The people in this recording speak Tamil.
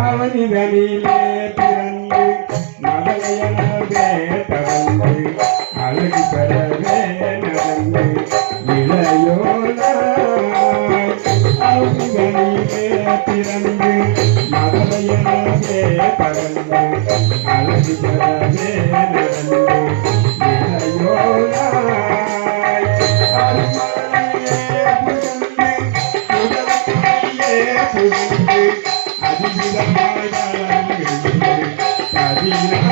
அவனிதனிலே பிறந்து மலையனவே தவழ்ந்து அழகு பெறவே நடந்து இளையோனா அவனிதனிலே பிறந்து மலையனவே பறந்து அழகு பெறவே நடந்து Thank you. Thank you.